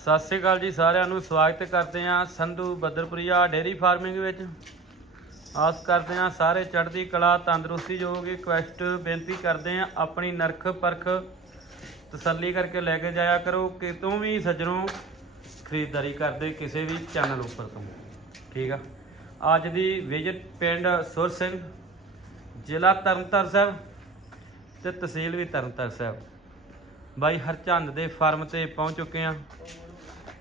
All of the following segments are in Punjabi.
ਸਤਿ ਸ੍ਰੀ ਅਕਾਲ ਜੀ ਸਾਰਿਆਂ ਨੂੰ, ਸਵਾਗਤ ਕਰਦੇ ਹਾਂ ਸੰਧੂ ਬਦਰਪੁਰੀਆ ਡੇਰੀ ਫਾਰਮਿੰਗ ਵਿੱਚ। ਆਸ ਕਰਦੇ ਹਾਂ ਸਾਰੇ ਚੜ੍ਹਦੀ ਕਲਾ, ਤੰਦਰੁਸਤੀ ਯੋਗ ਕੁਐਸਟ ਬੇਨਤੀ ਕਰਦੇ ਹਾਂ ਆਪਣੀ ਨਰਖ ਪਰਖ ਤਸੱਲੀ ਕਰਕੇ ਲੈ ਕੇ ਜਾਇਆ ਕਰੋ, ਕਿਤੋਂ ਵੀ ਸੱਜਣੋਂ ਖਰੀਦਦਾਰੀ ਕਰਦੇ ਕਿਸੇ ਵੀ ਚੈਨਲ ਉੱਪਰ ਤੋਂ। ਠੀਕ ਆ? ਅੱਜ ਦੀ ਵਿਜ਼ਿਟ ਪਿੰਡ ਸੁਰ ਸਿੰਘ, ਜ਼ਿਲ੍ਹਾ ਤਰਨਤਾਰਨ ਸਾਹਿਬ ਤੇ ਤਹਿਸੀਲ ਵੀ ਤਰਨਤਾਰਨ ਸਾਹਿਬ। ਬਾਈ ਹਰਚੰਦ ਦੇ ਫਾਰਮ ਤੇ ਪਹੁੰਚ ਚੁੱਕੇ ਆ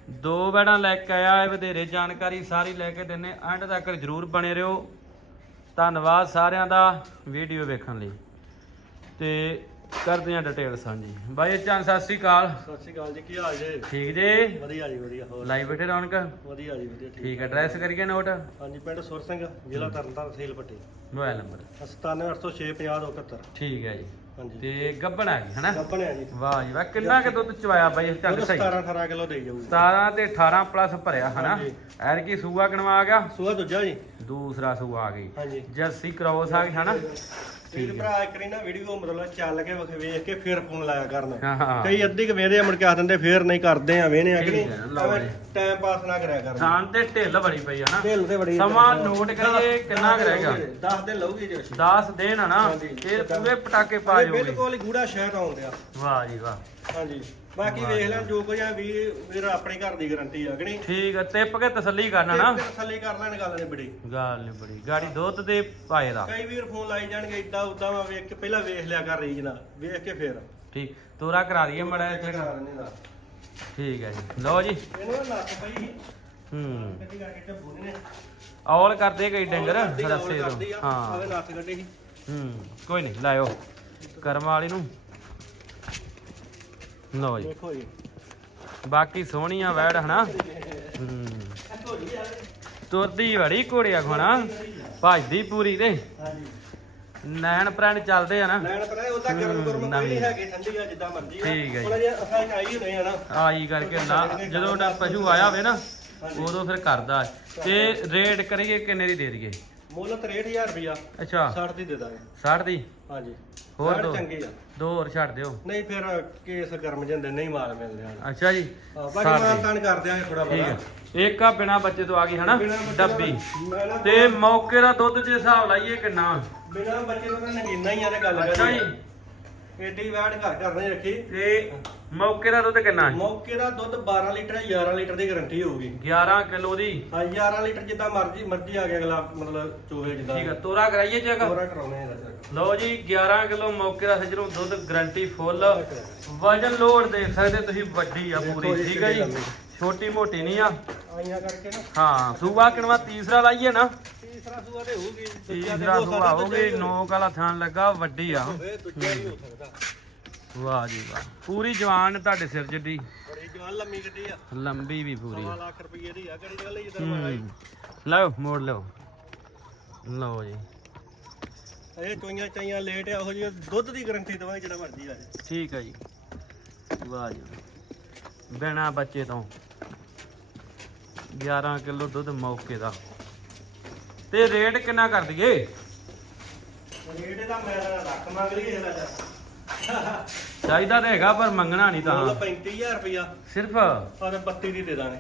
ਦੋ ਬੈੜਾਂ ਲੈ ਕੇ ਆਇਆ ਹੈ ਵਧੇਰੇ ਜਾਣਕਾਰੀ ਸਾਰੀ ਲੈ ਕੇ ਦਿੰਨੇ ਐਂਡ ਤੱਕ ਜਰੂਰ ਬਣੇ ਰਹੋ। ਧੰਨਵਾਦ ਸਾਰਿਆਂ ਦਾ ਵੀਡੀਓ ਵੇਖਣ ਲਈ। ਤੇ ਕਰਦੇ ਆ ਡਿਟੇਲ ਸਾਂਝੀ। ਬਾਈ ਹਰਚੰਦ ਸਤਿ ਸ੍ਰੀ ਅਕਾਲ। ਸਤਿ ਸ਼੍ਰੀ ਅਕਾਲ ਜੀ ਕੀ ਹਾਲ ਜੀ? ਠੀਕ ਜੇ? ਵਧੀਆ ਜੀ ਵਧੀਆ ਹੋਰ ਲਾਈਵ ਬੈਠੇ ਰੌਣਕ? ਵਧੀਆ ਜੀ ਵਧੀਆ ਠੀਕ ਠੀਕ ਹੈ ਐਡਰੈਸ ਕਰੀਏ ਨੋਟ ਹਾਂਜੀ ਪਿੰਡ ਸੁਰ ਸਿੰਘ ਜ਼ਿਲ੍ਹਾ ਤਰਨਤਾਰਨ ਤਹਿਸੀਲ ਪੱਟੀ। Mobile number. 978065072 ਠੀਕ ਹੈ ਜੀ। ਹਾਂਜੀ। ਤੇ ਗੱਬਣ ਆ ਗਈ ਹਨਾ? ਗੱਪਣਿਆ ਜੀ। ਵਾਹ ਜੀ ਵਾਹ। ਕਿੰਨਾ ਕਿ ਦੁੱਧ ਚਵਾਇਆ ਬਾਈ ਉਹਦਾ ਸਹੀ 17 18 ਕਿਲੋ ਦੇ ਜਾਊਗੀ। 17 ਤੇ 18 ਪਲੱਸ ਭਰਿਆ ਹਨਾ। ਐਰ ਕੀ ਸੂਆ ਕਿਣਵਾ ਆ ਗਿਆ? ਸੂਆ ਦੂਜਾ ਜੀ। ਦੂਸਰਾ ਸੂਆ ਆ ਗਈ। ਹਾਂਜੀ। ਜਰਸੀ ਕ੍ਰੋਸ ਆ ਗਈ ਹਨਾ? ਵੀਰ ਭਰਾ ਇੱਕ ਨਾ ਵੀਡੀਓ ਮਤਲਬ ਚੱਲ ਕੇ ਵਖ- ਵੇਖ ਕੇ ਫਿਰ ਫੋਨ ਲਾਇਆ ਕਰਨ। ਕਈ ਅੱਧੀ ਕ ਵੇਦੇ ਆ ਮੁੜ ਕੇ ਆ ਦਿੰਦੇ ਫੇਰ ਨਹੀਂ ਕਰਦੇ ਆ ਵੇਨੇ ਆ ਕਿ ਨਹੀਂ। ਟਾਈਮ ਪਾਸ ਨਾ ਕਰਿਆ ਕਰ ਥਾਨ ਤੇ ਢਿੱਲ ਬੜੀ ਪਈ ਹਨਾ? ਢਿੱਲ ਤੇ ਬੜੀ ਸਮਾਂ ਨੋਟ ਕਰੀਏ ਕਿੰਨਾ ਕੁ ਰਹਿ ਗਿਆ? 10 ਦਿਨ ਲਊਗੀ ਜੀ 10 ਦਿਨ ਆ ਨਾ ਹਾਂਜੀ। ਇਹ ਪੂਰੇ ਪਟਾਕੇ ਪਾ ਇਹ ਜਾਓਗੇ ਬਿਲਕੁਲ ਗੂੜਾ ਸ਼ਹਿਦ ਆਉਂਦੇ ਆ। ਵਾਹ ਜੀ ਵਾਹ। ਹਾਂਜੀ ਬਾਕੀ ਵੇਖ ਲੈਣ ਜੋ ਕੁਝ ਆ ਵੀ ਵੀਰ ਆਪਣੇ ਘਰ ਦੀ ਗਾਰੰਟੀ ਆ ਕਿ ਨਹੀਂ? ਠੀਕ ਆ ਟਿੱਪ ਕੇ ਤਸੱਲੀ ਕਰਨਾ ਨਾ ਫਿਰ ਤਸੱਲੀ ਕਰ ਲੈਣ ਗੱਲ ਨੇ ਬੜੀ। ਗੱਲ ਨੀ ਬੜੀ ਗਾੜੀ ਦੁੱਧ ਦੇ ਪਾਏ ਦਾ। ਕਈ ਵੀਰ ਫੋਨ ਲਾਈ ਜਾਣਗੇ ਇਦਾਂ ਉਦਾਂ ਵਾ ਵੇਖ ਕੇ ਪਹਿਲਾਂ ਵੇਖ ਲਿਆ ਕਰ ਰਹੀ ਜਨਾ ਵੇਖ ਕੇ ਫੇਰ। ਠੀਕ ਤੋਰਾ ਕਰਾ ਦਈਏ ਮੜਾ ਇੱਥੇ ਕਰਾ ਦਿੰਦੇ ਦਾ ਠੀਕ ਹੈ ਜੀ ਲਓ ਜੀ। ਇਹਨੂੰ ਨਾ ਲੱਤ ਪਈ ਹੂੰ। ਕੱਢੀ ਕਰਕੇ ਤੇ ਬੁੱਧ ਨੇ। ਔਲ ਕਰਦੇ ਕਈ ਡੰਗਰ ਰਸੇ ਤੋਂ। ਹਾਂ ਆਵੇ ਲੱਤ ਕੱਢੀ ਸੀ। ਹੂੰ ਕੋਈ ਨਹੀਂ ਲਾਇਓ। ਕਰਮ ਵਾਲੀ ਨੂੰ। ਲਓ ਜੀ। ਦੇਖੋ ਜੀ। ਬਾਕੀ ਸੋਹਣੀਆਂ ਵੈੜ ਹਨਾ? ਹੂੰ। ਤੁਰਦੀ ਬੜੀ ਘੋੜਿਆ ਖੋਣਾ ਭੱਜਦੀ ਪੂਰੀ ਤੇ। ਹਾਂਜੀ। ਨੈਣ ਪ੍ਰਣ ਚੱਲਦੇ ਆ ਨਾ। ਲੈਣ ਪਰ ਉਹਦਾ ਗਰਮ ਗਰਮ ਕੋਈ। ਨਹੀਂ ਹੈਗੀ ਠੰਡੀ ਆ ਜਿੱਦਾਂ ਮਰਜ਼ੀ ਠੀਕ ਹੈ ਜੀ। ਅਸਾਂ ਆਈ ਹੋਣੇ ਆ ਨਾ। ਆਈ ਕਰਕੇ ਨਾ ਜਦੋਂ ਡਾ ਪਸ਼ੂ ਆਇਆ ਹੋਵੇ ਨਾ ਉਦੋਂ ਫਿਰ ਕਰਦਾ। ਤੇ ਰੇਟ ਕਰੀਏ ਕਿੰਨੇ ਦੀ ਦੇ ਦਈਏ? ਮੁੱਲ 63000 ਰੁਪਿਆ ਅੱਛਾ। 60 ਦੀ ਦੇ ਦਾਂਗੇ। 60 ਦੀ? ਹਾਂਜੀ। ਹੋਰ ਦੋ? ਚੰਗੀ ਆ। ਦੋ ਹੋਰ ਛੱਡ ਦਿਓ। ਨਹੀਂ ਫਿਰ ਕੇਸ ਗਰਮ ਜਾਂਦੇ ਨਹੀਂ ਮਾਲ ਮਿਲਦੇ ਹਨ ਅੱਛਾ ਜੀ। ਬਾਕੀ। ਮਾਨ ਤਾਨ ਕਰ ਦਿਆਂਗੇ ਥੋੜਾ ਠੀਕ ਬਹੁਤਾ। ਇੱਕ ਆ ਬਿਨਾ ਬੱਚੇ ਤੋਂ ਆ ਗਈ ਹਨਾ? ਡੱਬੀ। ਤੇ ਮੌਕੇ ਦਾ ਦੁੱਧ ਜੇ ਹਿਸਾਬ ਲਾਈਏ ਕਿੰਨਾ? ਬਿਨਾਂ ਬੱਚੇ ਤੋਂ ਤਾਂ ਨਗੀਨਾ ਹੀ ਆ ਤੇ ਗੱਲ ਅੱਛਾ ਜੀ। ਏਡੀ ਵੈਟ ਘਰ ਘਰ ਨਹੀਂ ਰੱਖੀ। ਤੇ ਮੌਕੇ ਦਾ ਦੁੱਧ ਕਿੰਨਾ ਹੈ? ਮੌਕੇ ਦਾ ਦੁੱਧ 12 ਲੀਟਰ 11 ਲੀਟਰ ਦੀ ਗਾਰੰਟੀ ਹੋਊਗੀ। 11 ਕਿਲੋ ਦੀ? ਹਾਂ 11 ਲੀਟਰ ਜਿੱਦਾਂ ਮਰਜ਼ੀ ਮਰਜ਼ੀ ਆ ਗਿਆ ਅਗਲਾ ਮਤਲਬ ਚੋਵੇ ਜਿੱਦਾਂ। ਠੀਕ ਹੈ ਤੋਰਾ ਕਰਾਈਏ ਚੈੱਕ? ਪੂਰਾ ਕਰਾਉਣੇ ਆ ਦੱਸ ਲਓ ਜੀ 11 ਕਿਲੋ ਮੌਕੇ ਦਾ ਸੱਜਣੋਂ ਦੁੱਧ ਗਰੰਟੀ ਫੁੱਲ। ਵਜਨ ਲੋਡ ਦੇਖ ਸਕਦੇ ਤੁਸੀਂ ਵੱਡੀ ਆ ਪੂਰੀ ਠੀਕ ਹੈ ਜੀ। ਛੋਟੀ ਮੋਟੀ ਨਹੀਂ ਆ। ਆਈਆਂ ਕਰਕੇ ਨਾ। ਹਾਂ ਸੂਬਾ ਕਿਣਵਾ ਤੀਸਰਾ ਲਾਈਏ ਨਾ। ਤੀਸਰਾ ਸੂਆ ਤੇ ਹੋਊਗੀ। ਤੀਸਰਾ ਸੂਬਾ ਹੋਗੇ ਨੋਕ ਵਾਲਾ ਥਣ ਲੱਗਾ ਵੱਡੀ ਆ। ਇਹ ਦੂਜਾ ਹੀ ਹੋ ਸਕਦਾ। ਵਾਹ ਜੀ ਵਾਹ। ਪੂਰੀ ਜਵਾਨ ਤੁਹਾਡੇ ਸਿਰ ਜਿੱਡੀ ਬੜੀ ਜਵਾਨ ਲੰਮੀ ਗੱਡੀ ਆ। ਲੰਬੀ ਵੀ ਪੂਰੀ। ਸਵਾ ਲੱਖ ਰੁਪਏ ਦੀ ਆ ਕਿਹੜੀ ਗੱਲ ਹੈ ਜਿੱਦਾਂ ਮਾਰਾਈ ਲਓ ਮੋੜ ਲਓ। ਲਓ ਜੀ। ਇਹ ਚੋਈਆਂ ਚਾਈਆਂ ਲੇਟ ਆ ਉਹ ਜਿਹੀ ਦੁੱਧ ਦੀ ਗਾਰੰਟੀ ਦਵਾਂਗੇ ਜਿਹੜਾ ਮਰਜ਼ੀ ਆ ਜਾਏ ਠੀਕ ਹੈ ਜੀ। ਵਾਹ ਜੀ ਬਿਨਾ ਬੱਚੇ ਤੋਂ। 11 ਕਿਲੋ ਦੁੱਧ ਮੌਕੇ ਦਾ। ਤੇ ਰੇਟ ਕਿੰਨਾ ਕਰ ਦਈਏ? ਰੇਟ ਦਾ ਮੈਂ ਰੱਖ ਮੰਗ ਲਈ ਇਹਦਾ। ਜਾ ਚਾਹੀਦਾ ਤਾਂ ਹੈਗਾ ਪਰ ਮੰਗਣਾ ਨਹੀਂ ਤਾਂ। 35000 ਰੁਪਇਆ। ਸਿਰਫ? ਔਰ 32 ਦੀ ਦੇ ਦਾਂਗੇ।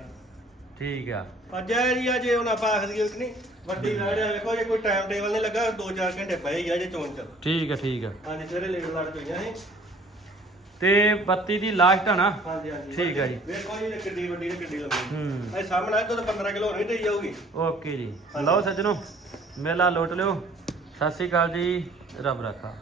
ਠੀਕ ਆ। ਅੱਜ ਇਹ ਜੀ ਅਜੇ ਹੁਣ ਆਪਾਂ ਆਖ ਦਈਏ ਕਿ ਨਹੀਂ ਵੱਡੀ ਵੈੜ ਆ ਵੇਖੋ ਜੇ ਕੋਈ ਟਾਈਮ ਟੇਬਲ ਨਹੀਂ ਲੱਗਾ 2-4 ਘੰਟੇ ਪਏ ਹੀ ਆ ਜੇ ਚੋਣ ਚ। ਠੀਕ ਆ ਠੀਕ ਆ। ਹਾਂਜੀ ਸਵੇਰੇ ਲੇਟ ਲੜ ਪਈਆਂ ਸੀ ਤੇ 32 ਦੀ ਲਾਸਟ ਆ ਨਾ? ਹਾਂਜੀ ਹਾਂਜੀ। ਠੀਕ ਆ ਜੀ। ਵੇਖੋ ਜੀ ਇਹ ਕਿੱਡੀ ਵੱਡੀ ਤੇ ਕਿੱਡੀ ਲੰਮੀ ਹੂੰ। ਇਹ ਸਾਹਮਣੇ ਦੁੱਧ 15 ਕਿਲੋ ਹੋਣੀ ਤੇ ਜਾਊਗੀ। ਓਕੇ ਜੀ। ਲਓ ਸੱਜਣੋ ਮੇਲਾ ਲੋਟ ਲਿਓ। ਸਤਿ ਸ਼੍ਰੀ ਅਕਾਲ ਜੀ। ਰੱਬ ਰੱਖਾ।